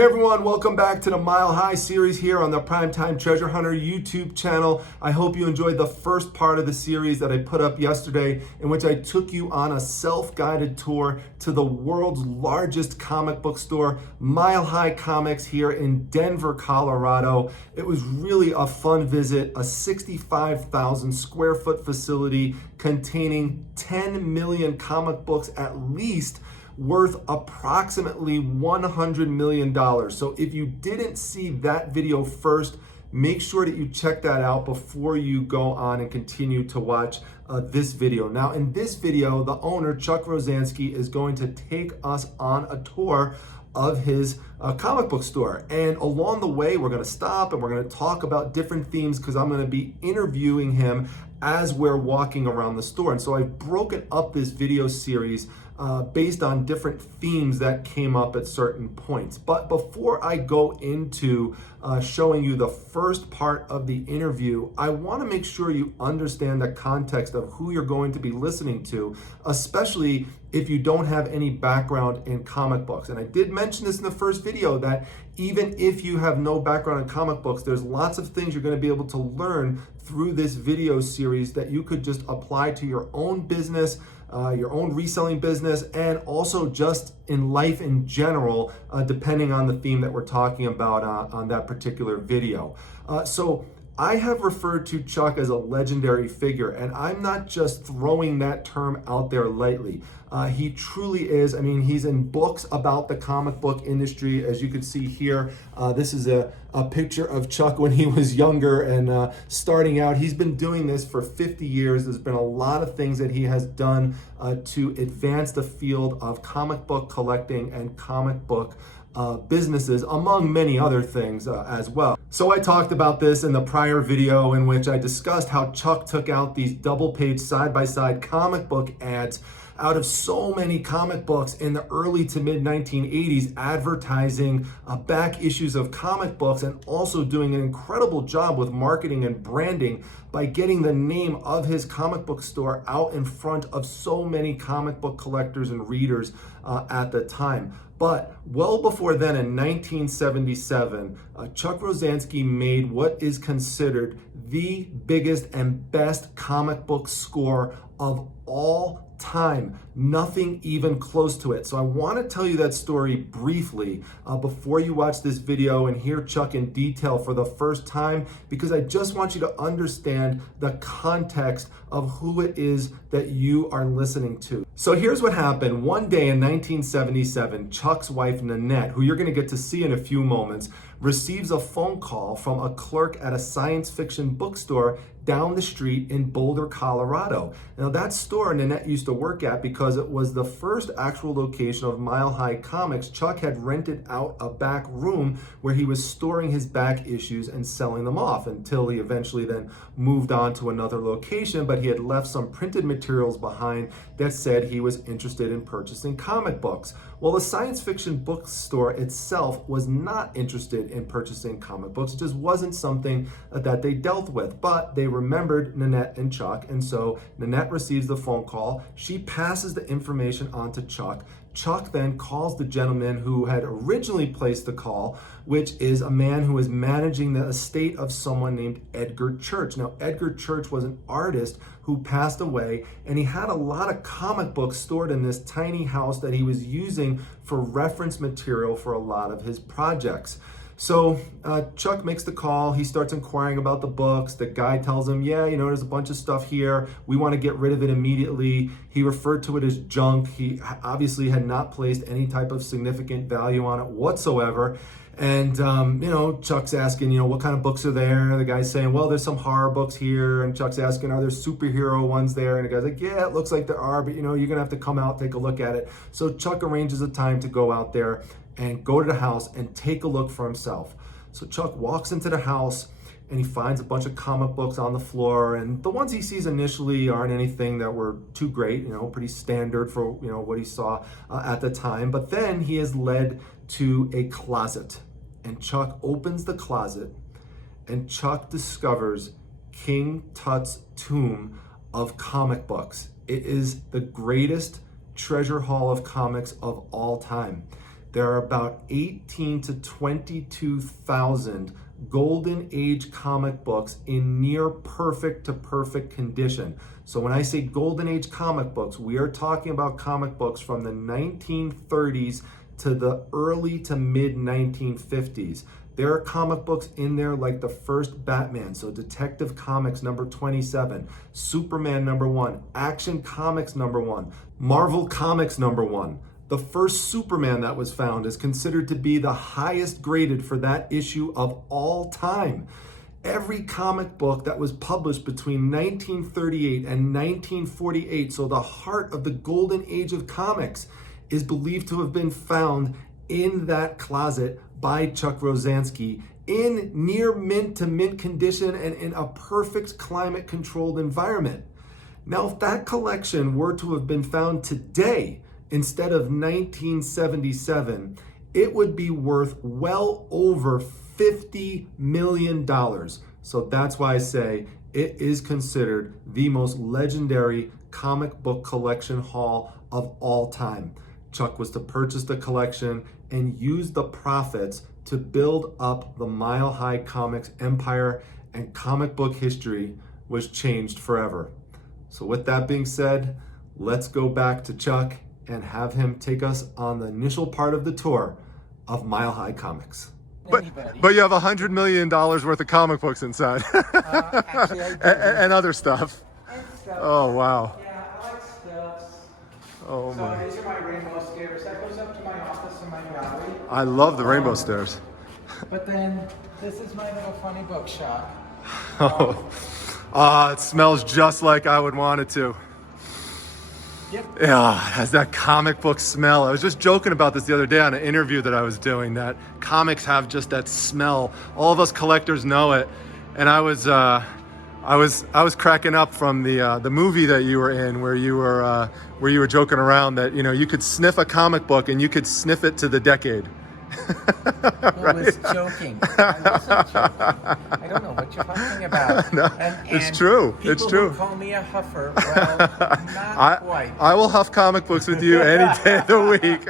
Hey everyone, welcome back to the Mile High series here on the Primetime Treasure Hunter YouTube channel. I hope you enjoyed the first part of the series that I put up yesterday, in which I took you on a self-guided tour to the world's largest comic book store, Mile High Comics, here in Denver, Colorado. It was really a fun visit, a 65,000 square foot facility containing 10 million comic books at least, worth approximately $100 million. So if you didn't see that video first, make sure that you check that out before you go on and continue to watch this video. Now in this video, the owner, Chuck Rozanski, is going to take us on a tour of his comic book store. And along the way, we're gonna stop and we're gonna talk about different themes because I'm gonna be interviewing him as we're walking around the store. And so I've broken up this video series based on different themes that came up at certain points. But before I go into showing you the first part of the interview, I want to make sure you understand the context of who you're going to be listening to, especially if you don't have any background in comic books. And I did mention this in the first video that even if you have no background in comic books, there's lots of things you're going to be able to learn through this video series that you could just apply to your own business, your own reselling business, and also just in life in general, depending on the theme that we're talking about on that particular video. So I have referred to Chuck as a legendary figure, and I'm not just throwing that term out there lightly. He truly is. I mean, he's in books about the comic book industry. As you can see here, this is a picture of Chuck when he was younger and starting out. He's been doing this for 50 years. There's been a lot of things that he has done to advance the field of comic book collecting and comic book businesses, among many other things as well. So I talked about this in the prior video in which I discussed how Chuck took out these double-page side-by-side comic book ads out of so many comic books in the early to mid 1980s, advertising back issues of comic books, and also doing an incredible job with marketing and branding by getting the name of his comic book store out in front of so many comic book collectors and readers at the time. But well before then, in 1977, Chuck Rozanski made what is considered the biggest and best comic book score of all time. Nothing even close to it. So I want to tell you that story briefly before you watch this video and hear Chuck in detail for the first time, because I just want you to understand the context of who it is that you are listening to. So here's what happened. One day in 1977, Chuck's wife, Nanette, who you're going to get to see in a few moments, receives a phone call from a clerk at a science fiction bookstore down the street in Boulder, Colorado. Now that store Nanette used to work at, because it was the first actual location of Mile High Comics, Chuck had rented out a back room where he was storing his back issues and selling them off until he eventually then moved on to another location, but he had left some printed materials behind that said he was interested in purchasing comic books. Well, the science fiction bookstore itself was not interested in purchasing comic books. It just wasn't something that they dealt with, but they remembered Nanette and Chuck, and so Nanette receives the phone call. She passes the information on to Chuck. Chuck then calls the gentleman who had originally placed the call, which is a man who is managing the estate of someone named Edgar Church. Now, Edgar Church was an artist who passed away, and he had a lot of comic books stored in this tiny house that he was using for reference material for a lot of his projects. So Chuck makes the call. He starts inquiring about the books. The guy tells him, yeah, there's a bunch of stuff here. We want to get rid of it immediately. He referred to it as junk. He obviously had not placed any type of significant value on it whatsoever. And, Chuck's asking, what kind of books are there? And the guy's saying, well, there's some horror books here. And Chuck's asking, are there superhero ones there? And the guy's like, yeah, it looks like there are, but, you're going to have to come out, take a look at it. So Chuck arranges a time to go out there and go to the house and take a look for himself. So Chuck walks into the house and he finds a bunch of comic books on the floor, and the ones he sees initially aren't anything that were too great, pretty standard for what he saw at the time. But then he is led to a closet, and Chuck opens the closet, and Chuck discovers King Tut's tomb of comic books. It is the greatest treasure haul of comics of all time. there are about 18 to 22,000 Golden Age comic books in near perfect to perfect condition. So when I say Golden Age comic books, we are talking about comic books from the 1930s to the early to mid 1950s. There are comic books in there like the first Batman, so Detective Comics number 27, Superman number 1, Action Comics number 1, Marvel Comics number 1. The first Superman that was found is considered to be the highest graded for that issue of all time. Every comic book that was published between 1938 and 1948, so the heart of the golden age of comics, is believed to have been found in that closet by Chuck Rozanski in near mint to mint condition and in a perfect climate controlled environment. Now, if that collection were to have been found today instead of 1977, it would be worth well over $50 million. So that's why I say it is considered the most legendary comic book collection haul of all time. Chuck was to purchase the collection and use the profits to build up the Mile High Comics empire, and comic book history was changed forever. So with that being said, let's go back to Chuck and have him take us on the initial part of the tour of Mile High Comics. But you have $100 million worth of comic books inside. Actually, I do. and other stuff. And stuff. Oh, wow. Yeah, I like stuffs. Oh, So my. these are my rainbow stairs. That goes up to my office in my gallery. I love the rainbow stairs. But then this is my little funny bookshop. Oh, it smells just like I would want it to. Yep. Yeah, it has that comic book smell. I was just joking about this the other day on an interview that I was doing, that comics have just that smell. All of us collectors know it. And I was cracking up from the movie that you were in, where you were joking around that, you know, you could sniff a comic book and you could sniff it to the decade. I was joking. I wasn't joking. I don't know what you're talking about. No, it's true. It's true. People call me a huffer. Well, not quite. I will huff comic books with you any day of the week.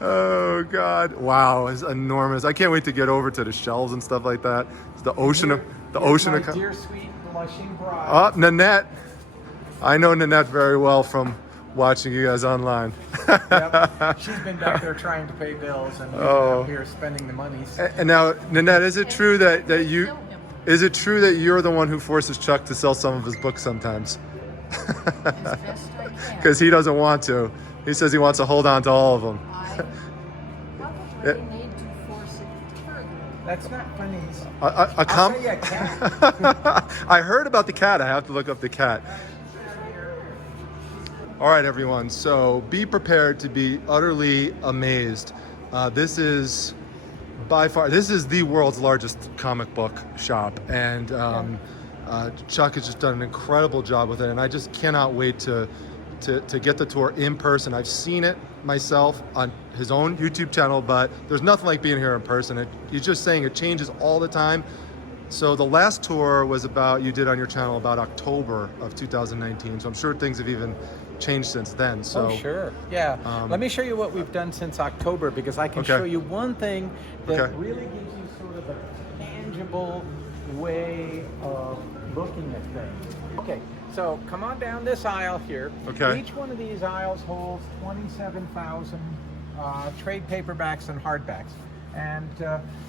Oh, God. Wow, it's enormous. I can't wait to get over to the shelves and stuff like that. It's the ocean of... My dear, sweet, blushing bride. Oh, Nanette. I know Nanette very well from watching you guys online. Yep. She's been back there trying to pay bills, and we're out here spending the money. And now, Nanette, is it true that you... Is it true that you're the one who forces Chuck to sell some of his books sometimes? As best I can. Because he doesn't want to. He says he wants to hold on to all of them. I probably need to force it further. That's not funny. I'll tell you a cat. I heard about the cat. I have to look up the cat. All right, everyone. So be prepared to be utterly amazed. This is by far, this is the world's largest comic book shop. And Chuck has just done an incredible job with it. And I just cannot wait to get the tour in person. I've seen it myself on his own YouTube channel, but there's nothing like being here in person. He's just saying it changes all the time. So the last tour was you did on your channel about October of 2019. So I'm sure things have even changed since then. So oh, sure. Yeah. Let me show you what we've done since October, because I can show you one thing that really gives you sort of a tangible way of looking at things. Okay. So come on down this aisle here. Okay. Each one of these aisles holds 27,000 trade paperbacks and hardbacks. And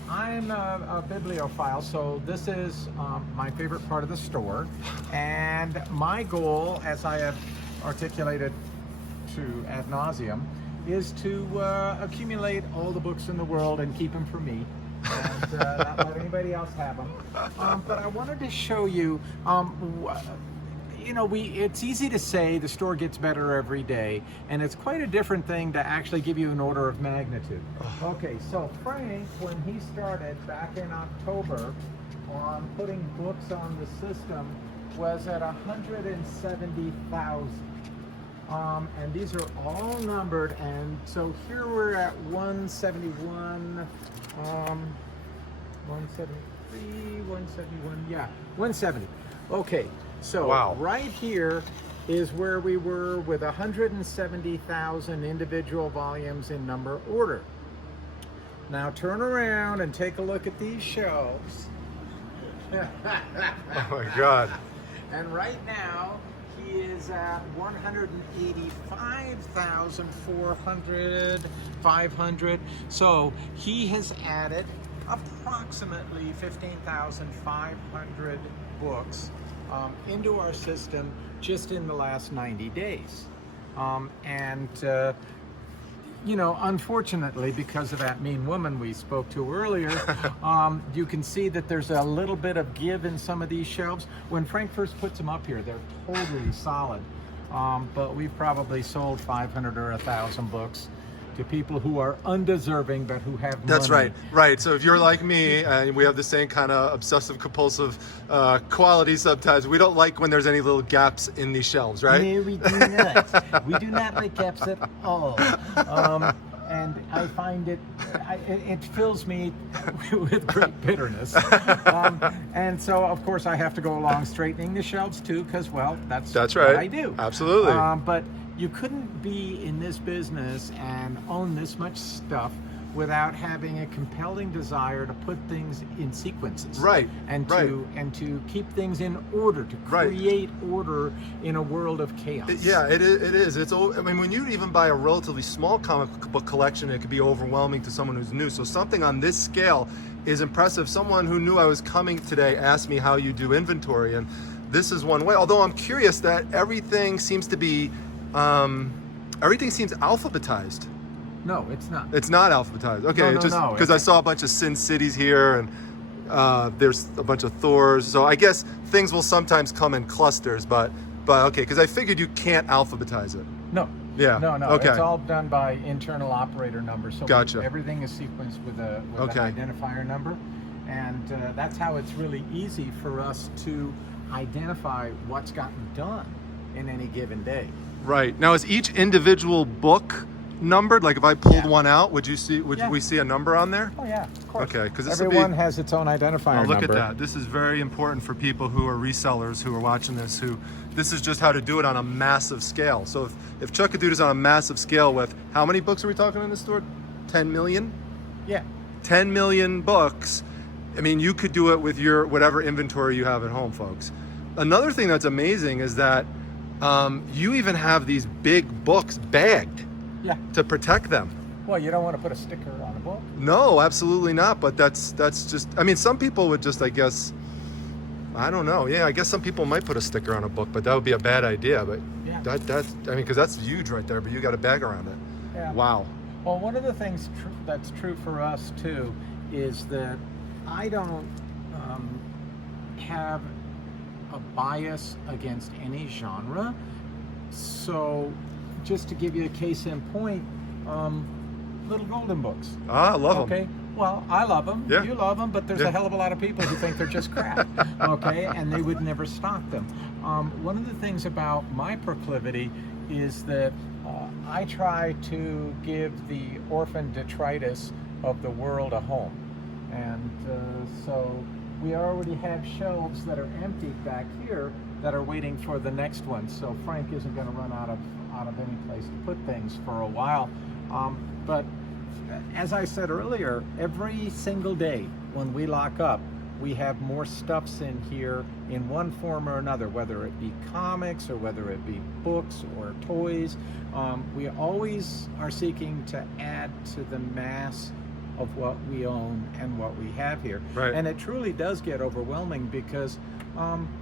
I'm a bibliophile, so this is my favorite part of the store. And my goal, as I have articulated to ad nauseum, is to accumulate all the books in the world and keep them for me, and not let anybody else have them. But I wanted to show you, you know, it's easy to say the store gets better every day, and it's quite a different thing to actually give you an order of magnitude. Okay, so Frank, when he started back in October on putting books on the system, was at 170,000. And these are all numbered, and so here we're at 171, 173, 171, yeah, 170. Okay, so right here is where we were with 170,000 individual volumes in number order. Now turn around and take a look at these shelves. Oh my God. And right now, he is at 185,400, So he has added approximately 15,500 books into our system just in the last 90 days. You know, unfortunately, because of that mean woman we spoke to earlier, you can see that there's a little bit of give in some of these shelves. When Frank first puts them up here, they're totally solid. But we've probably sold 500 or 1,000 books to people who are undeserving but who have money. That's right, right. So if you're like me and we have the same kind of obsessive compulsive quality sometimes, we don't like when there's any little gaps in these shelves, right? No, we do not. We do not like gaps at all. And I find it fills me with great bitterness. And so, of course, I have to go along straightening the shelves too, because, well, that's right. what I do. Absolutely. But you couldn't be in this business and own this much stuff without having a compelling desire to put things in sequences, right? And right. to keep things in order, to create order in a world of chaos. Yeah, it is. It's. I mean, when you even buy a relatively small comic book collection, it could be overwhelming to someone who's new. So something on this scale is impressive. Someone who knew I was coming today asked me how you do inventory, and this is one way. Although I'm curious that everything seems to be, everything seems alphabetized. No, it's not. It's not alphabetized. Okay, no, just no. Because I saw a bunch of Sin Cities here, and there's a bunch of Thors. So I guess things will sometimes come in clusters, but okay, because I figured you can't alphabetize it. No. Yeah. No. Okay. It's all done by internal operator number. So Gotcha. Everything is sequenced with an identifier number, and that's how it's really easy for us to identify what's gotten done in any given day. Right. Now, is each individual book numbered? Like if I pulled one out, would we see a number on there? Oh yeah, of course. Okay, because everyone has its own identifier look number. at that. This is very important for people who are resellers who are watching this. This is just how to do it on a massive scale. So if Chuck could do this on a massive scale with how many books are we talking in the store? 10 million? Yeah. 10 million books. I mean, you could do it with your whatever inventory you have at home, folks. Another thing that's amazing is that you even have these big books bagged. Yeah. To protect them. Well, you don't want to put a sticker on a book. No, absolutely not. But that's just. I mean, some people would just. I guess. I don't know. Yeah, I guess some people might put a sticker on a book, but that would be a bad idea. But yeah. That's. I mean, because that's huge right there. But you got a bag around it. Yeah. Wow. Well, one of the things that's true for us too is that I don't have a bias against any genre. So, just to give you a case in point, Little Golden books. Ah, I love them. Okay. Well, I love them. Yeah. You love them, but there's a hell of a lot of people who think they're just crap. Okay, and they would never stock them. One of the things about my proclivity is that I try to give the orphan detritus of the world a home, and so we already have shelves that are empty back here that are waiting for the next one. So Frank isn't going to run out of any place to put things for a while. But as I said earlier, every single day when we lock up, we have more stuffs in here in one form or another, whether it be comics or whether it be books or toys. We always are seeking to add to the mass of what we own and what we have here. Right. And it truly does get overwhelming because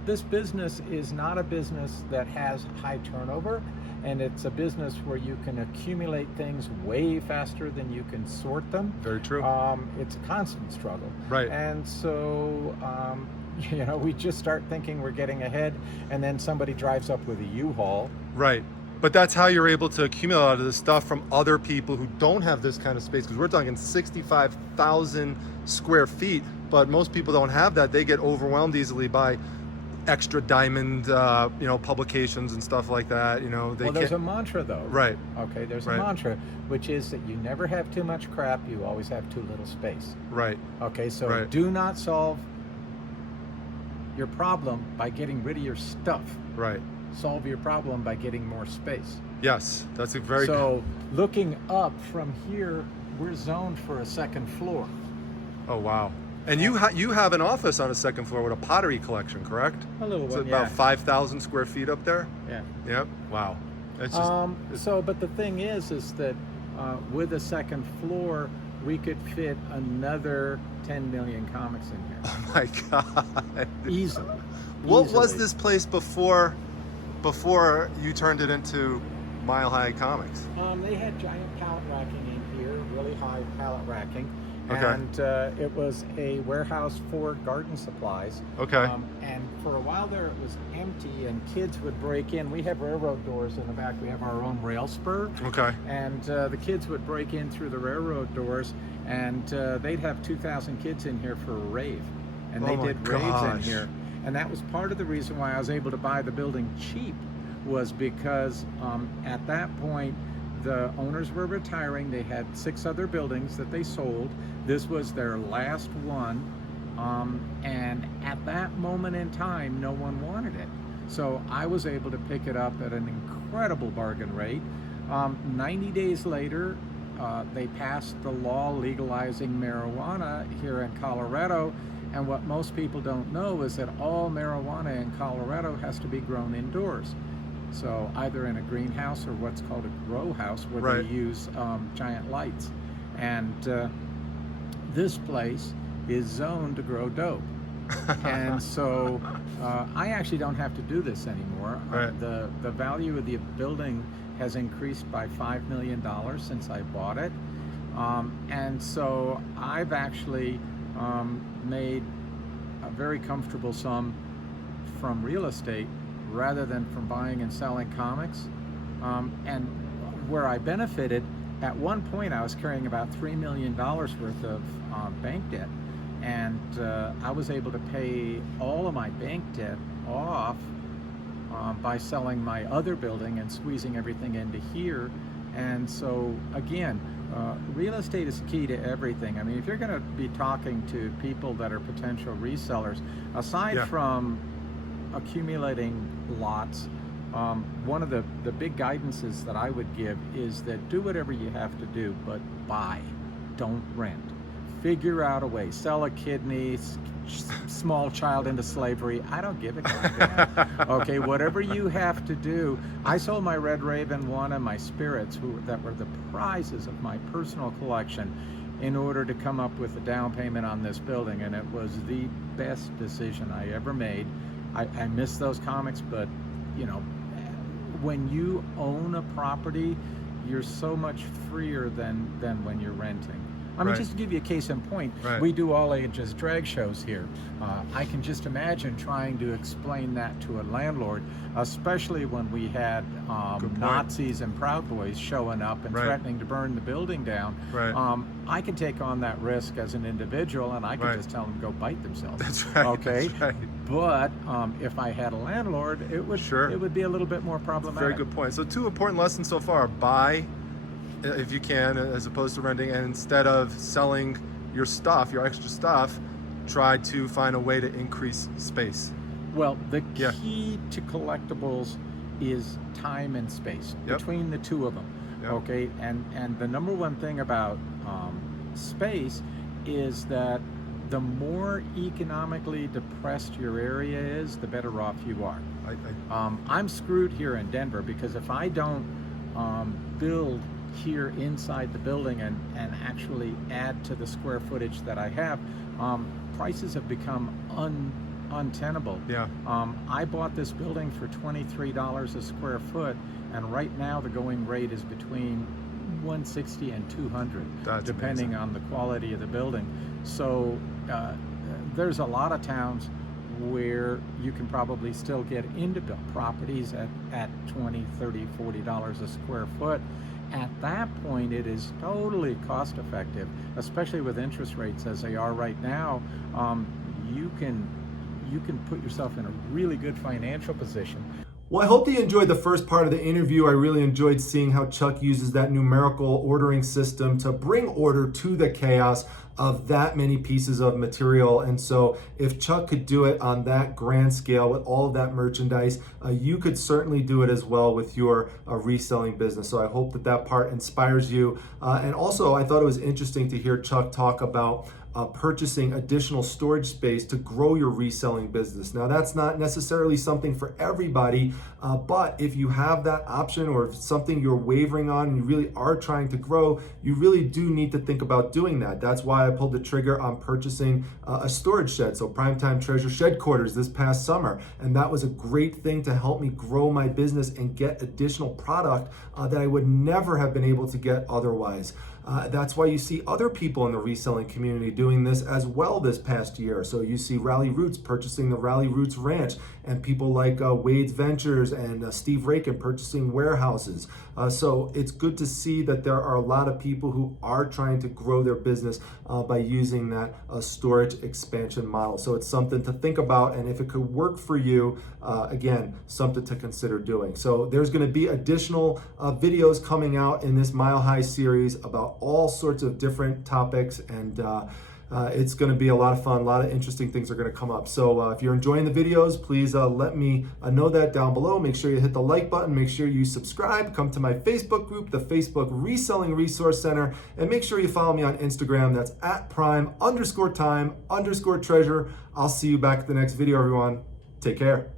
this business is not a business that has high turnover, and it's a business where you can accumulate things way faster than you can sort them. Very true. It's a constant struggle. Right. And so, we just start thinking we're getting ahead, and then somebody drives up with a U-Haul. Right. But that's how you're able to accumulate a lot of this stuff from other people who don't have this kind of space, because we're talking 65,000 square feet, but most people don't have that. They get overwhelmed easily by extra diamond, publications and stuff like that. There's a mantra though. Right. Okay, there's a mantra, which is that you never have too much crap, you always have too little space. Right. Okay, so do not solve your problem by getting rid of your stuff. Right. solve your problem by getting more space. Yes, that's a very So looking up from here, we're zoned for a second floor. Oh wow! And you have an office on a second floor with a pottery collection, correct? A little It's one, about yeah. 5,000 square feet up there. Yeah. Yep. Wow. It's just But the thing is that with a second floor, we could fit another 10 million comics in here. oh my God. Easily. What was Easily. this place before you turned it into Mile High Comics? They had giant pallet racking in here, really high pallet racking. Okay. And it was a warehouse for garden supplies. Okay. And for a while there, it was empty, and kids would break in. We have railroad doors in the back. We have our own rail spur. Okay. And the kids would break in through the railroad doors, and they'd have 2,000 kids in here for a rave. And they Oh my did raves in gosh. here. And that was part of the reason why I was able to buy the building cheap, was because at that point, the owners were retiring. They had 6 other buildings that they sold. This was their last one. And at that moment in time, no one wanted it. So I was able to pick it up at an incredible bargain rate. 90 days later, they passed the law legalizing marijuana here in Colorado. And what most people don't know is that all marijuana in Colorado has to be grown indoors. So either in a greenhouse or what's called a grow house, where Right. they use giant lights. And this place is zoned to grow dope. And so I actually don't have to do this anymore. Right. The value of the building has increased by $5 million since I bought it. And so I've actually made a very comfortable sum from real estate rather than from buying and selling comics. And where I benefited, at one point I was carrying about $3 million worth of bank debt. And I was able to pay all of my bank debt off by selling my other building and squeezing everything into here. And so again, real estate is key to everything. I mean, if you're going to be talking to people that are potential resellers, aside Yeah. from accumulating lots, one of the big guidances that I would give is that do whatever you have to do, but buy, don't rent. Figure out a way. Sell a kidney, small child into slavery. I don't give a goddamn. Okay, whatever you have to do. I sold my Red Raven 1 and my Spirits, that were the prizes of my personal collection, in order to come up with a down payment on this building, and it was the best decision I ever made. I miss those comics, but you know, when you own a property, you're so much freer than when you're renting. I mean, Right. just to give you a case in point, Right. we do all ages drag shows here. I can just imagine trying to explain that to a landlord, especially when we had Good point. Nazis and Proud Boys showing up and Right. threatening to burn the building down. Right. I could take on that risk as an individual, and I could Right. just tell them to go bite themselves. That's right. Okay. That's right. But if I had a landlord, it would Sure. it would be a little bit more problematic. Very good point. So 2 important lessons so far: buy if you can, as opposed to renting, and instead of selling your stuff, your extra stuff, try to find a way to increase space. Well, the Yeah. key to collectibles is time and space Yep. between the two of them. Yep. Okay, and the number one thing about space is that the more economically depressed your area is, the better off you are. I'm screwed here in Denver because if I don't build here inside the building and actually add to the square footage that I have, prices have become untenable. Yeah. I bought this building for $23 a square foot, and right now the going rate is between $160 and $200, That's depending amazing. on the quality of the building. So there's a lot of towns where you can probably still get into properties at $20, $30, $40 a square foot. At that point, it is totally cost effective, especially with interest rates as they are right now. You can put yourself in a really good financial position. Well, I hope that you enjoyed the first part of the interview. I really enjoyed seeing how Chuck uses that numerical ordering system to bring order to the chaos. of that many pieces of material. And so if Chuck could do it on that grand scale with all of that merchandise, you could certainly do it as well with your reselling business. So I hope that that part inspires you. And also, I thought it was interesting to hear Chuck talk about purchasing additional storage space to grow your reselling business. Now, that's not necessarily something for everybody, but if you have that option, or if it's something you're wavering on and you really are trying to grow, you really do need to think about doing that. That's why I pulled the trigger on purchasing a storage shed, so Primetime Treasure Shed Quarters this past summer. And that was a great thing to help me grow my business and get additional product that I would never have been able to get otherwise. That's why you see other people in the reselling community doing this as well this past year. So you see Rally Roots purchasing the Rally Roots Ranch, and people like Wade's Ventures and Steve Rakin purchasing warehouses. So it's good to see that there are a lot of people who are trying to grow their business by using that storage expansion model. So it's something to think about, and if it could work for you, again, something to consider doing. So there's going to be additional videos coming out in this Mile High series about all sorts of different topics, and it's going to be a lot of fun. A lot of interesting things are going to come up. So if you're enjoying the videos, please let me know that down below. Make sure you hit the like button. Make sure you subscribe. Come to my Facebook group, the Facebook Reselling Resource Center, and make sure you follow me on Instagram. That's @prime_time_treasure. I'll see you back at the next video, everyone. Take care.